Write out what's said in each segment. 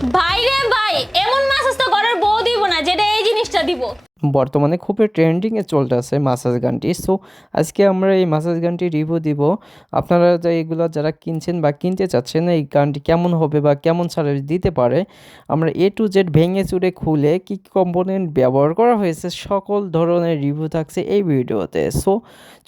ভাইরে ভাই, এমন ম্যাসেজ তো ঘরের বউ দিব না যেটা এই জিনিসটা দিব। বর্তমানে খুবই ট্রেন্ডিংয়ে চলতেছে মাসাজ গানটি। সো আজকে আমরা এই মাসাজ গানটি রিভিউ দিব। আপনারা এগুলো যারা কিনছেন বা কিনতে চাচ্ছেন এই গানটি কেমন হবে বা কেমন সার্ভিস দিতে পারে, আমরা এ টু জেড ভেঙে চুরে খুলে কী কম্পোনেন্ট ব্যবহার করা হয়েছে সকল ধরনের রিভিউ থাকছে এই ভিডিওতে। সো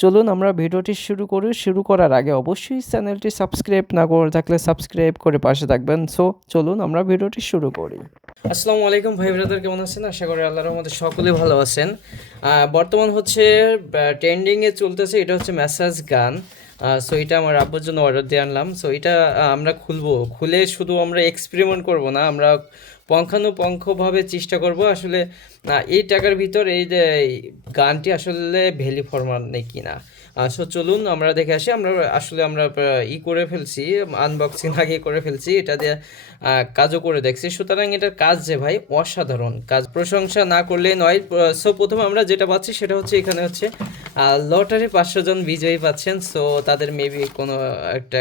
চলুন আমরা ভিডিওটি শুরু করি। শুরু করার আগে অবশ্যই চ্যানেলটি সাবস্ক্রাইব না করে থাকলে সাবস্ক্রাইব করে পাশে থাকবেন। সো চলুন আমরা ভিডিওটি শুরু করি। আসসালামু আলাইকুম ভাই ব্রাদার, কেমন আছেন? আশা করি আল্লাহর রহমতে সকলে ভালো আছেন। বর্তমান হচ্ছে ট্রেন্ডিংয়ে চলতেছে, এটা হচ্ছে ম্যাসাজ গান। সো এটা আমার আব্বুর জন্য অর্ডার দিয়ে আনলাম। সো এটা আমরা খুলে শুধু আমরা এক্সপেরিমেন্ট করব না, আমরা পুঙ্খানুপুঙ্খভাবে চেষ্টা করব আসলে এই টাকার ভিতর এই যে গানটি আসলে ভ্যালি ফর মানি কিনা। সো চলুন আমরা দেখে আসি। আমরা করে ফেলছি, আনবক্সিং আগে করে ফেলছি, এটা দিয়ে কাজও করে দেখছি। সুতরাং এটার কাজ যে ভাই অসাধারণ কাজ, প্রশংসা না করলে নয়। সো প্রথমে আমরা যেটা পাচ্ছি সেটা হচ্ছে এখানে হচ্ছে লটারি 500 জন বিজয়ী পাচ্ছেন। সো তাদের মেবি কোনো একটা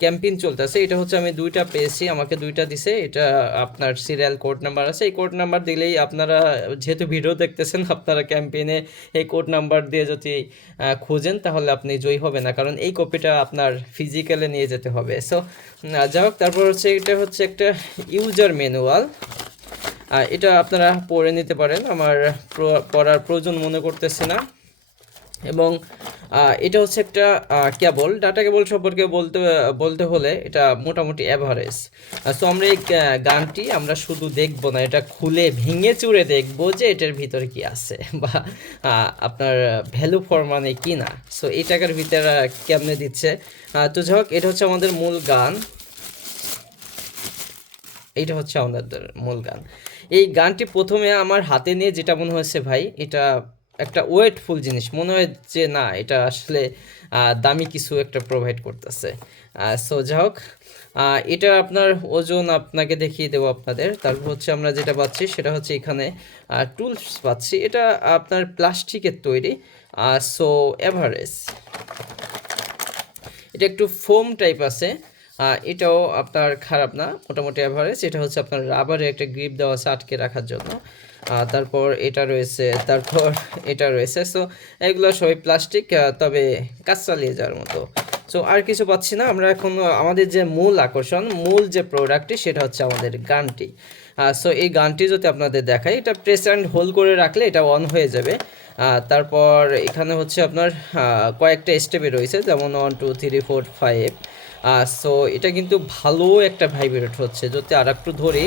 ক্যাম্পেইন চলতেছে। এটা হচ্ছে আমি দুইটা পেয়েছি, আমাকে দুইটা দিছে। এটা আপনার সিরিয়াল কোড নাম্বার আছে, এই কোড নাম্বার দিলেই আপনারা যেহেতু ভিডিও দেখতেছেন, আপনারা ক্যাম্পেইনে এই কোড নাম্বার দিয়ে যদি খোঁজেন তাহলে আপনি জয়ী হবে না, কারণ এই কপিটা আপনার ফিজিক্যালে নিয়ে যেতে হবে। সো যাই হোক, তারপর হচ্ছে এটা হচ্ছে একটা ইউজার ম্যানুয়াল। এটা আপনারা পড়ে নিতে পারেন, আমার পড়ার প্রয়োজন মনে করতেছি না। এবং এটা হচ্ছে একটা কেবল, ডাটা কেবল সম্পর্কে বলতে হলে এটা মোটামুটি অ্যাভারেজ। সো আমরা এই গানটি আমরা শুধু দেখবো না, এটা খুলে ভেঙে চুরে দেখবো যে এটার ভিতরে কি আছে বা আপনার ভ্যালু ফর মানে কি না। সো এই টাকার ভিতরে কেমনে দিচ্ছে। তো যাই হোক, এটা হচ্ছে আমাদের মূল গান। এইটা হচ্ছে আমাদের মূল গান। এই গানটি প্রথমে আমার হাতে নিয়ে যেটা মনে হয়েছে ভাই, এটা একটা ওয়েটফুল জিনিস মনে হয়, যে না এটা আসলে দামি কিছু একটা প্রোভাইড করতেছে। সো যাই হোক, এটা আপনার ওজন আপনাকে দেখিয়ে দেবো আপনাদের। তারপর হচ্ছে আমরা যেটা পাচ্ছি সেটা হচ্ছে এখানে টুলস পাচ্ছি, এটা আপনার প্লাস্টিকের তৈরি। সো এভারেজ, এটা একটু ফোম টাইপ আছে। এটাও আপনার খারাপ না, মোটামুটি অ্যাভারেজ। এটা হচ্ছে আপনার রাবারের একটা গ্রিপ দেওয়া আছে আটকে রাখার জন্য। তারপর এটা রয়েছে, তারপর এটা রয়েছে। সো এগুলো সবই প্লাস্টিক, তবে কাজ চালিয়ে যাওয়ার মতো। সো আর কিছু পাচ্ছি না। আমরা এখন আমাদের যে মূল আকর্ষণ, মূল যে প্রোডাক্টটি সেটা হচ্ছে আমাদের গানটি। সো এই গানটি যদি আপনাদের দেখাই, এটা প্রেস অ্যান্ড হোল্ড করে রাখলে এটা অন হয়ে যাবে। তারপর এখানে হচ্ছে আপনার কয়েকটা স্টেপে রয়েছে, যেমন 1 2 3 4 5। সো এটা কিন্তু ভালো একটা ভাইব্রেট হচ্ছে, যদি আর একটু ধরি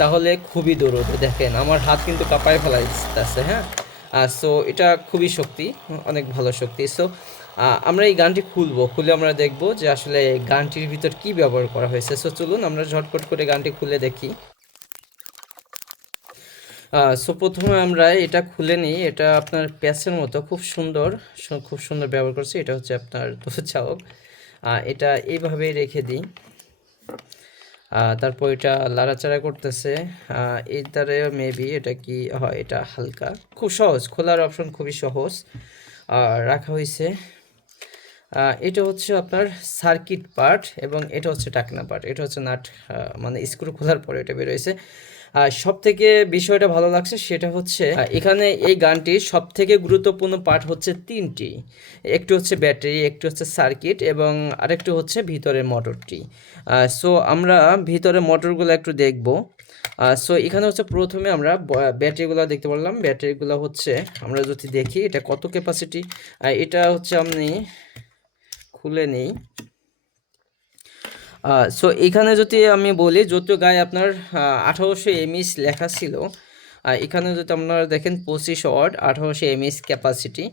তাহলে খুবই দৌড়বে। দেখেন আমার হাত কিন্তু কাঁপায় ফেলাইতেছে। হ্যাঁ, সো এটা খুবই শক্তি, অনেক ভালো শক্তি। সো আমরা এই গানটি খুলে আমরা দেখব যে আসলে গানটির ভিতর কি ব্যবহার করা হয়েছে। সো চলুন আমরা ঝটপট করে গানটি খুলে দেখি। সো প্রথমে আমরা এটা খুলে নিই। এটা আপনার প্যাচের মতো খুব সুন্দর, খুব সুন্দর ব্যবহার করছি। এটা হচ্ছে আপনার চাওক, এটা এইভাবেই রেখে দিই। তারপর এটা লাড়াচাড়া করতেছে। এই দ্বারে মেবি এটা কি হয়, এটা হালকা, খুব সহজ, খোলার অপশন খুবই সহজ রাখা হয়েছে। এটা হচ্ছে আপনার সার্কিট পার্ট এবং এটা হচ্ছে টাকনা পার্ট। এটা হচ্ছে নাট, মানে স্ক্রু খোলার পরে এটা বেরোয়েছে। সব থেকে বিষয়টা ভালো লাগছে সেটা হচ্ছে এখানে এই গানটির সব থেকে গুরুত্বপূর্ণ পার্ট হচ্ছে তিনটি। একটু হচ্ছে ব্যাটারি, একটু হচ্ছে সার্কিট এবং আরেকটু হচ্ছে ভিতরের মোটরটি। সো আমরা ভিতরে মোটরগুলো একটু দেখব। সো এখানে হচ্ছে প্রথমে আমরা ব্যাটারিগুলো দেখতে পারলাম। ব্যাটারিগুলো হচ্ছে আমরা যদি দেখি এটা কত ক্যাপাসিটি, এটা হচ্ছে আমি খুলে নেই। সো এখানে যদি আমি বলি, যত গায়ে আপনার 1800 এমএইচ লেখা ছিল, এখানে যদি আপনারা দেখেন 25 ওয়াট, 1800 এমএইচ ক্যাপাসিটি।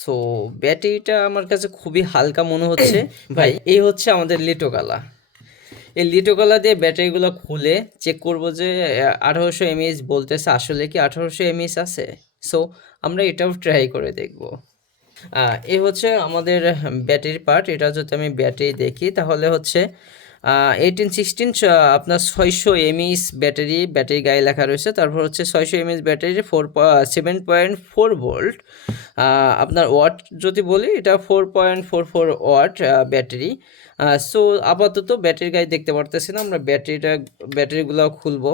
সো ব্যাটারিটা আমার কাছে খুবই হালকা মনে হচ্ছে। ভাই এই হচ্ছে আমাদের লিটোকালা। এই লিটোকালা দিয়ে ব্যাটারিগুলো খুলে চেক করব যে 1800 এমএইচ বলতেছে, আসলে কি 1800 এমএইচ আছে। সো আমরা এটাও ট্রাই করে দেখব। এই হচ্ছে আমাদের ব্যাটারি পার্ট। এটা যদি আমি ব্যাটারি দেখি তাহলে হচ্ছে 1816 আপনার 600 এমএইচ ব্যাটারি গায়ে লেখা রয়েছে। তারপর হচ্ছে 600 এমএইচ ব্যাটারি 7.4 ভোল্ট। আপনার ওয়াট যদি বলি, এটা 4.44 ওয়াট ব্যাটারি। সো আপাতত ব্যাটারি গায়ে দেখতে পারতেছি না, আমরা ব্যাটারিগুলো খুলবো।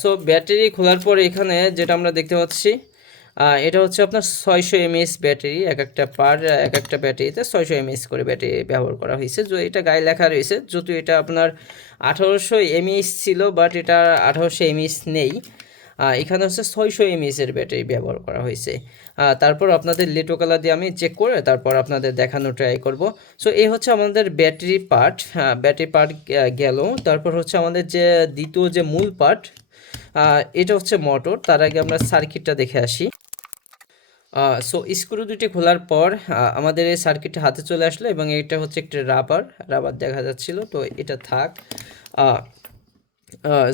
সো ব্যাটারি খোলার পরে এখানে যেটা আমরা দেখতে পাচ্ছি, এটা হচ্ছে আপনার 600 mAh ব্যাটারি, এক একটা ব্যাটারিতে 600 mAh করে ব্যাটারি ব্যবহার করা হয়েছে। এটা গায়ে লেখা রয়েছে, যদিও এটা আপনার 1800 mAh ছিল, বাট এটা 1800 mAh নেই। এখানে হচ্ছে 600 mAh এর ব্যাটারি ব্যবহার করা হয়েছে। তারপর আপনাদের লিটো কালার দিয়ে আমি চেক করে তারপর আপনাদের দেখানো ট্রাই করব। সো এই হচ্ছে আমাদের ব্যাটারি পার্ট গেল। তারপর হচ্ছে আমাদের যে দ্বিতীয় যে মূল পার্ট, এটা হচ্ছে মোটর। তার আগে আমরা সার্কিটটা দেখে আসি। সো স্ক্রু দুটি খোলার পর আমাদের এই সার্কিটটা হাতে চলে আসলো, এবং এটা হচ্ছে একটা রাবার দেখা যাচ্ছিল, তো এটা থাক।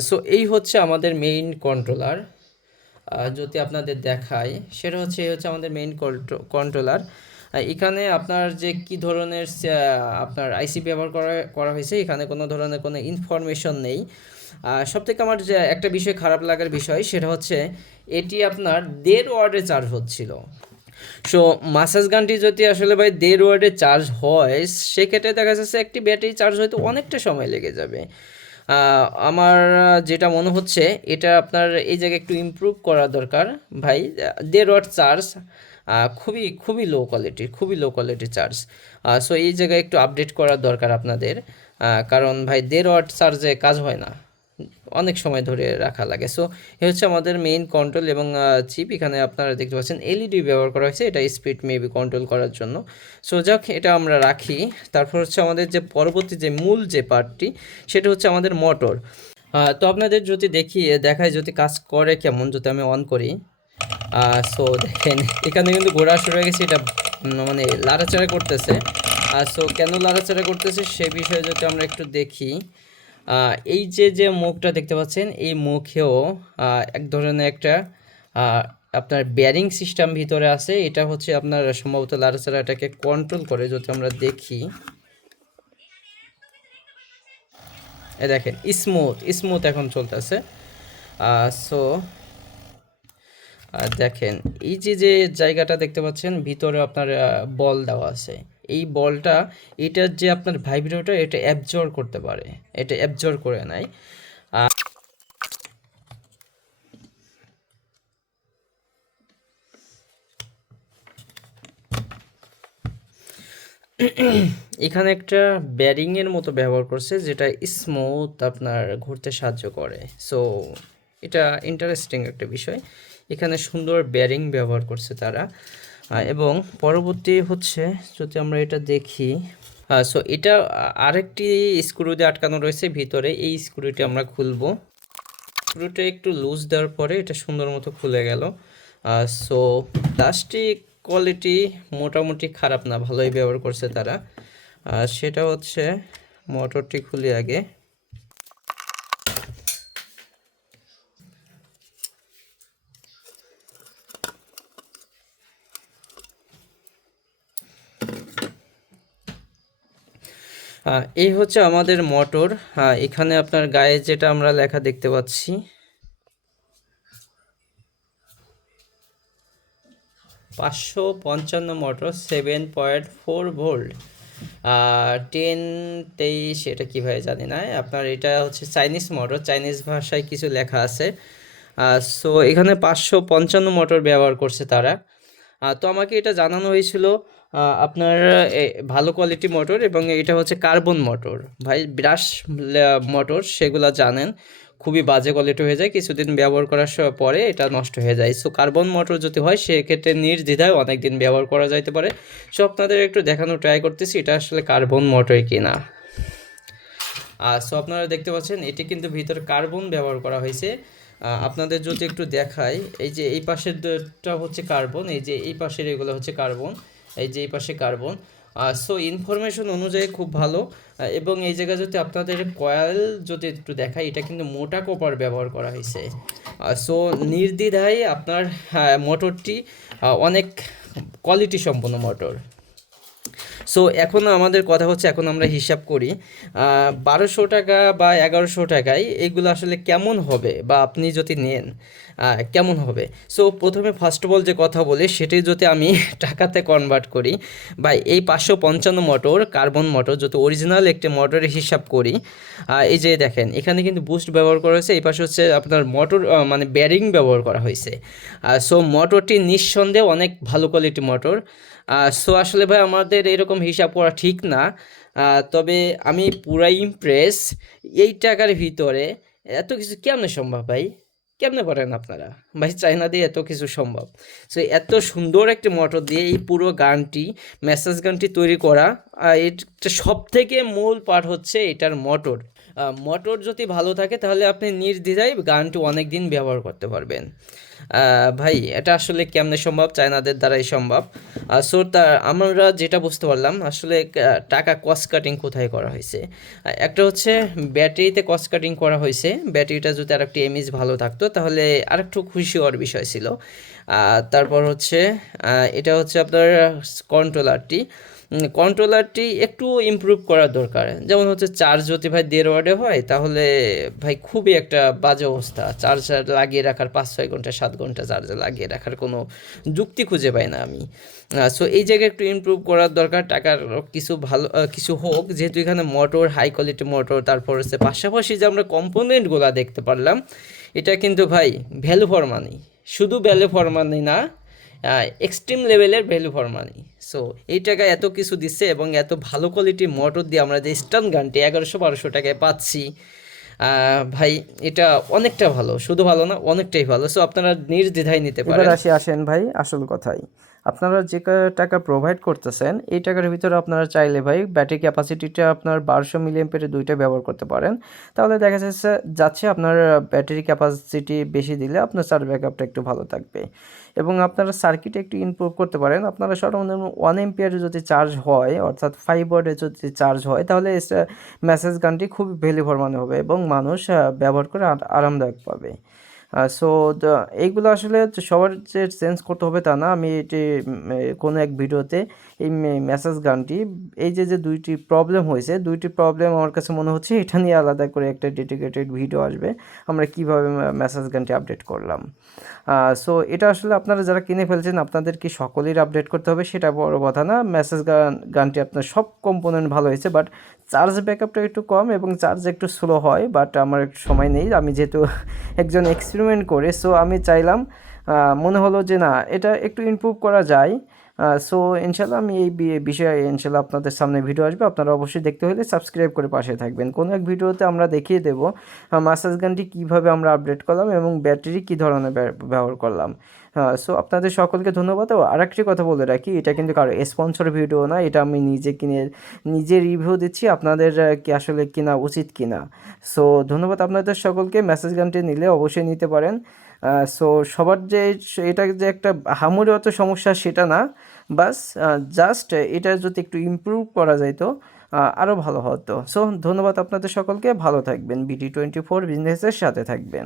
সো এই হচ্ছে আমাদের মেইন কন্ট্রোলার। যদি আপনাদের দেখাই, সেটা হচ্ছে এই হচ্ছে আমাদের মেইন কন্ট্রোলার। এখানে আপনার যে কি ধরনের আপনার আইসি ব্যবহার করা হয়েছে, এখানে কোনো ধরনের কোনো ইনফরমেশন নেই। সবথেকে আমার যে একটা বিষয় খারাপ লাগার বিষয়, সেটা হচ্ছে এটি আপনার 1.5 ওয়াটে চার্জ হচ্ছিল। সো মাসাজ গানটি যদি আসলে ভাই 1.5 ওয়াটে চার্জ হয়, সেক্ষেত্রে দেখা যাচ্ছে একটি ব্যাটারি চার্জ হয়তো অনেকটা সময় লেগে যাবে। আমার যেটা মনে হচ্ছে, এটা আপনার এই জায়গায় একটু ইমপ্রুভ করা দরকার ভাই। 1.5 ওয়াট চার্জ খুবই লো কোয়ালিটির চার্জ। সো এই জায়গায় একটু আপডেট করার দরকার আপনাদের, কারণ ভাই 1.5 ওয়াট চার্জে কাজ হয় না, অনেক সময় ধরে রাখা লাগে। সো এ হচ্ছে আমাদের মেইন কন্ট্রোল এবং চিপ। এখানে আপনারা দেখতে পাচ্ছেন এলইডি ব্যবহার করা হয়েছে, এটা স্পিড মেবি কন্ট্রোল করার জন্য। সো যাক, এটা আমরা রাখি। তারপর হচ্ছে আমাদের যে পরবর্তী যে মূল যে পার্টটি, সেটা হচ্ছে আমাদের মোটর। তো আপনাদের যদি দেখায় যদি কাজ করে কেমন, যদি আমি অন করি। সো দেখেন এখানে কিন্তু ঘোরা শুরু হয়ে গেছে, এটা মানে লাড়াচাড়া করতেছে। সো কেন লাড়াচাড়া করতেছে সে বিষয়ে যদি আমরা একটু দেখি, এই যে মুখটা দেখতে পাচ্ছেন, এই মুখেও এক ধরনের একটা আপনার বেয়ারিং সিস্টেম ভিতরে আছে। এটা হচ্ছে আপনার সম্ভবত লাড়াচাড়াটাকে কন্ট্রোল করে। যদি আমরা দেখি, এ দেখেন স্মুথ এখন চলতেছে। সো দেখেন এই যে জায়গাটা দেখতে পাচ্ছেন, ভিতরে আপনার বল দেওয়া আছে। এই বলটা, এটার যে আপনার ভাইব্রেটর, এটা অ্যাবজর্ব করতে পারে, এটা অ্যাবজর্ব করে নেয়। এখানে একটা ব্যারিংয়ের মতো ব্যবহার করছে, যেটা স্মুথ আপনার ঘুরতে সাহায্য করে। সো এটা ইন্টারেস্টিং একটা বিষয়। এখানে সুন্দর ব্যারিং ব্যবহার করছে তারা। এবং পরবর্তী হচ্ছে, যদি আমরা এটা দেখি, সো এটা আরেকটি স্ক্রু দিয়ে আটকানো রয়েছে ভিতরে। এই স্ক্রুটি আমরা খুলবো। স্ক্রুটা একটু লুজ দেওয়ার পরে এটা সুন্দর মতো খুলে গেল। সো প্লাস্টিক কোয়ালিটি মোটামুটি খারাপ না, ভালোই ব্যবহার করছে তারা। সেটা হচ্ছে, মোটরটি খুলি আগে। এই হচ্ছে আমাদের মোটর। এখানে আপনার গায়ে যেটা আমরা লেখা দেখতে পাচ্ছি, 555 মোটর, 7.4 ভোল্ট, 1023, এটা কীভাবে জানি না। আপনার এটা হচ্ছে চাইনিজ মোটর, চাইনিজ ভাষায় কিছু লেখা আছে। সো এখানে 555 মোটর ব্যবহার করছে তারা। তো আমাকে এটা জানানো হয়েছিল আপনার ভালো কোয়ালিটি মোটর, এবং এটা হচ্ছে কার্বন মোটর। ভাই ব্রাশ মোটর সেগুলো জানেন খুবই বাজে কোয়ালিটি হয়ে যায়, কিছুদিন ব্যবহার করার পরে এটা নষ্ট হয়ে যায়। সো কার্বন মোটর যদি হয়, সেক্ষেত্রে নির্দ্বিধায় অনেক দিন ব্যবহার করা যাইতে পারে। সো আপনাদের একটু দেখানো ট্রাই করতেছি এটা আসলে কার্বন মোটর কিনা। সো আপনারা দেখতে পাচ্ছেন এটি কিন্তু ভিতরে কার্বন ব্যবহার করা হয়েছে। আপনাদের যদি একটু দেখাই, এই যে এই পাশেরটা হচ্ছে কার্বন, এই যে এই পাশের এগুলো হচ্ছে কার্বন, এই যে এই পাশে কার্বন। সো ইনফরমেশন অনুযায়ী খুব ভালো। এবং এই জায়গায় যদি আপনাদের কয়েল যদি একটু দেখাই, এটা কিন্তু মোটা কপার ব্যবহার করা হয়েছে। সো নির্দ্বিধায় আপনার মোটরটি অনেক কোয়ালিটি সম্পন্ন মোটর। সো এখন আমাদের কথা হচ্ছে, এখন আমরা হিসাব করি 1200 টাকা বা 1100 টাকায় এগুলো আসলে কেমন হবে, বা আপনি যদি নেন কেমন হবে। সো প্রথমে ফার্স্ট অফ অল যে কথা বলি সেটাই যদি আমি টাকাতে কনভার্ট করি, বা এই 555 মোটর কার্বন মোটর যদি অরিজিনাল একটি মোটরের হিসাব করি, এই যে দেখেন এখানে কিন্তু বুস্ট ব্যবহার করা হয়েছে, এই পাশে হচ্ছে আপনার মোটর মানে ব্যারিং ব্যবহার করা হয়েছে। সো মোটরটি নিঃসন্দেহে অনেক ভালো কোয়ালিটি মোটর। সো আসলে ভাই আমাদের এরকম হিসাব করা ঠিক না, তবে আমি পুরাই ইমপ্রেস। এই টাকার ভিতরে এত কিছু কেমনে সম্ভব ভাই? কেমনে পারেন আপনারা ভাই? চায়না দিয়ে এত কিছু সম্ভব? সো এত সুন্দর একটি মোটর দিয়ে এই পুরো গানটি, মেসেজ গানটি তৈরি করা, এটা সব থেকে মূল পার্ট হচ্ছে এটার মোটর। মোটর যদি ভালো থাকে তাহলে আপনি নির্দ্বিধায় গানটি অনেক দিন ব্যবহার করতে পারবেন। ভাই এটা আসলে কেমনে সম্ভব? চায়নাদের দ্বারাই সম্ভব। সো আমরা যেটা বুঝতে পারলাম আসলে টাকা কস্ট কাটিং কোথায় করা হয়েছে। একটা হচ্ছে ব্যাটারিতে কস্ট কাটিং করা হয়েছে, ব্যাটারিটা যদি আর একটু এমএইচ ভালো থাকতো তাহলে আরেকটু খুশি হওয়ার বিষয় ছিল। তারপর হচ্ছে এটা হচ্ছে আপনার কন্ট্রোলারটি একটু ইমপ্রুভ করার দরকার। যেমন হচ্ছে চার্জ যদি ভাই 1.5 ওয়াটে হয় তাহলে ভাই খুবই একটা বাজে অবস্থা। চার্জার লাগিয়ে রাখার 5-6 ঘন্টা 7 ঘন্টা চার্জার লাগিয়ে রাখার কোনো যুক্তি খুঁজে পাই না আমি। সো এই জায়গায় একটু ইমপ্রুভ করার দরকার। টাকার কিছু ভালো কিছু হোক, যেহেতু এখানে মোটর হাই কোয়ালিটি মোটর, তারপর হচ্ছে পাশাপাশি যে আমরা কম্পোনেন্টগুলো দেখতে পারলাম, এটা কিন্তু ভাই ভ্যালু ফর মানি। শুধু ভ্যালু ফর মানি না, এক্সট্রিম লেভেলের ভ্যালু ফর মানি। সো এই টাকায় এত কিছু দিচ্ছে এবং এত ভালো কোয়ালিটির মোটর দিয়ে আমরা যে স্টান গানটি 1100-1200 টাকায় পাচ্ছি, ভাই এটা অনেকটা ভালো। শুধু ভালো না, অনেকটাই ভালো। সো আপনারা নির্দ্বিধায় নিতে এবার পারেন। আসেন ভাই আসল কথায়। আপনারা যে টাকা প্রোভাইড করতেছেন এই টাকার ভিতরে আপনারা চাইলে ভাই ব্যাটারি ক্যাপাসিটিটা আপনার 1200 মিলিঅ্যাম্পিয়ারের দুইটা ব্যবহার করতে পারেন। তাহলে দেখা যাচ্ছে আপনার ব্যাটারি ক্যাপাসিটি বেশি দিলে আপনার চার্জ ব্যাকআপটা একটু ভালো থাকবে, এবং আপনারা সার্কিট একটু ইমপ্রুভ করতে পারেন। আপনারা সর্বনিম্ন 1 এম্পিয়ারে যদি চার্জ হয়, অর্থাৎ 5 ওয়াটে যদি চার্জ হয়, তাহলে মেসেজ গানটি খুব ভ্যালু ফরমানে হবে এবং মানুষ ব্যবহার করে আরামদায়ক পাবে। সো এইগুলো আসলে সবার যে চেঞ্জ করতে হবে তা না। আমি এটি কোনো এক ভিডিওতে এই মেসেজ গানটি, এই যে দুইটি প্রবলেম হয়েছে, দুইটি প্রবলেম আমার কাছে মনে হচ্ছে এটা নিয়ে আলাদা করে একটা ডেডিকেটেড ভিডিও আসবে, আমরা কিভাবে মেসেজ গানটি আপডেট করলাম। সো এটা আসলে আপনারা যারা কিনে ফেলছেন আপনাদের কি সকলের আপডেট করতে হবে সেটা বড় কথা না। মেসেজ গানটি আপনার সব কম্পোনেন্ট ভালো হয়েছে, বাট চার্জ ব্যাকআপটা একটু কম এবং চার্জ একটু স্লো হয়। বাট আমার একটু সময় নেই, আমি যেহেতু একজন এক্সপেরিমেন্ট করে, সো আমি চাইলাম, মনে হলো যে না এটা একটু ইমপ্রুভ করা যায়। সো ইনশাল্লাহ আমি এই বিষয়ে ইনশাল্লাহ আপনাদের সামনে ভিডিও আসবে, আপনারা অবশ্যই দেখতে হলে সাবস্ক্রাইব করে পাশে থাকবেন। কোনো এক ভিডিওতে আমরা দেখিয়ে দেবো মাসাজ গানটি কীভাবে আমরা আপডেট করলাম এবং ব্যাটারি কী ধরনের ব্যবহার করলাম। সো আপনাদের সকলকে ধন্যবাদ। ও আরেকটি কথা বলে রাখি, এটা কিন্তু কারো স্পন্সর ভিডিও না, এটা আমি নিজে রিভিউ দিচ্ছি, আপনাদের কি আসলে কিনা উচিত কিনা। সো ধন্যবাদ আপনাদের সকলকে। মেসেজ গানটি নিলে অবশ্যই নিতে পারেন। সো সবার যে এটা যে একটা হামুরি অত সমস্যা সেটা না, বাস জাস্ট এটা যদি একটু ইমপ্রুভ করা যায় তো আরও ভালো হতো। সো ধন্যবাদ আপনাদের সকলকে, ভালো থাকবেন, BD24 বিজনেসের সাথে থাকবেন।